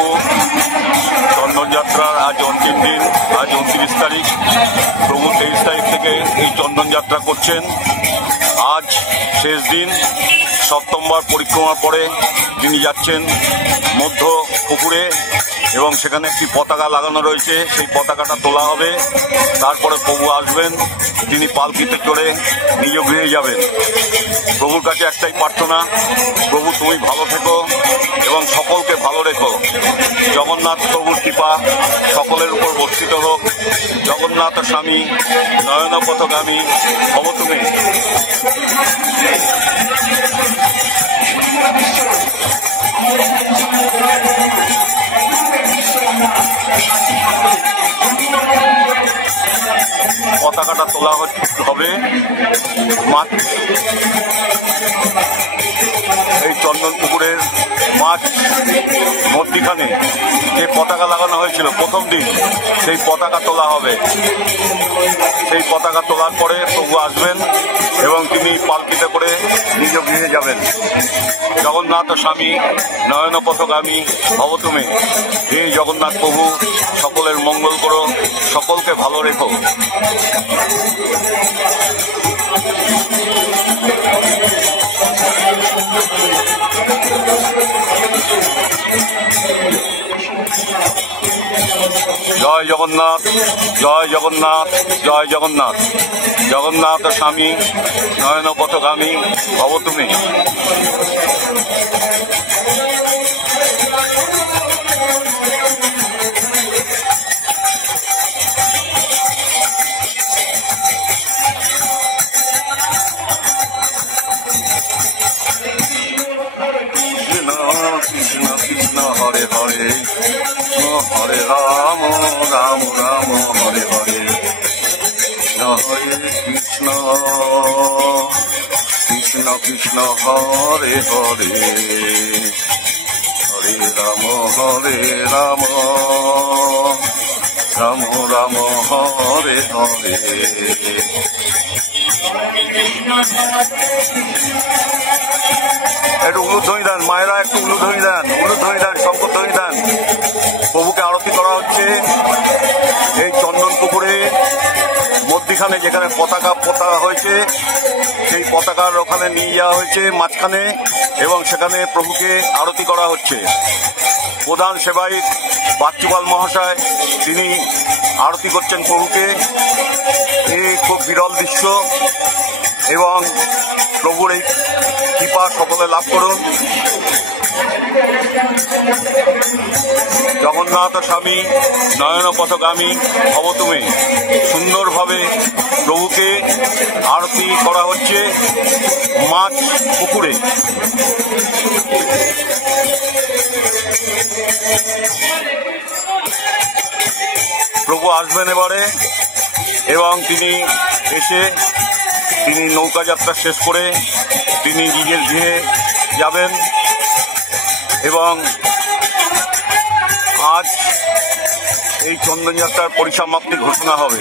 প্রভু চন্দনযাত্রার আজ অন্তিম দিন, আজ 29 তারিখ। প্রভু 23 তারিখ থেকে এই চন্দনযাত্রা করছেন। আজ শেষ দিন, সপ্তমবার পরিক্রমার পরে তিনি যাচ্ছেন মধ্য পুকুরে এবং সেখানে একটি পতাকা লাগানো রয়েছে, সেই পতাকাটা তোলা হবে। তারপরে প্রভু আসবেন, তিনি পালকিতে চড়ে নিজ গৃহে যাবেন। প্রভুর কাছে একটাই প্রার্থনা, প্রভু তুমি ভালো থেকো এবং সকলকে ভালো রেখো। জগন্নাথ প্রভুর কৃপা সকলের উপর বর্ষিত হোক। জগন্নাথ স্বামী নয়নপথগামী ভব তুমি। পতাকাটা তোলা হবে। এই চন্দন পুকুরের মাছ মধ্যিখানে যে পতাকা লাগানো হয়েছিল প্রথম দিন, সেই পতাকা তোলা হবে। সেই পতাকা তোলার পরে প্রভু আসবেন এবং তিনি পালকিতে করে নিজ গৃহে যাবেন। জগন্নাথ স্বামী নয়নপথগামী ভব তুমি। হে জগন্নাথ প্রভু, সকলের মঙ্গল করো, সকলকে ভালো রেখো। জয় জগন্নাথ, জয় জগন্নাথ, জয় জগন্নাথ। জগন্নাথ স্বামী নয়নপথগামী ভব তুমি। কৃষ্ণ কৃষ্ণ হরে হরে, হরে রাম রাম রাম হরে হরে। হরে কৃষ্ণ কৃষ্ণ কৃষ্ণ হরে হরে, হরে রাম রাম রাম হরে হরে। একটু উলুধ্বনি দেন মায়েরা, একটু উলুধ্বনি দেন, উলুধ্বনি দেন, শঙ্করধ্বনি দেন। প্রভুকে আরতি করা হচ্ছে এই চন্দন পুকুরে মধ্যিখানে, যেখানে পতাকা পোতা হয়েছে সেই পতাকার ওখানে নিয়ে যাওয়া হয়েছে মাঝখানে, এবং সেখানে প্রভুকে আরতি করা হচ্ছে। প্রধান সেবায়িত বাচ্চুপাল মহাশয় তিনি আরতি করছেন প্রভুকে। এই খুব বিরল দৃশ্য এবং প্রভুর এই কৃপা সকলে লাভ করুন। জগন্নাথ স্বামী নয়নপথগামী ভব তুমি। সুন্দরভাবে প্রভুকে আরতি করা হচ্ছে মাছ পুকুরে। প্রভু আসবেন এবারে এবং তিনি এসে তিনি নৌকা যাত্রা শেষ করে তিনি নিজের গৃহে যাবেন এবং আজ এই চন্দনযাত্রার পরিসমাপ্তি ঘোষণা হবে।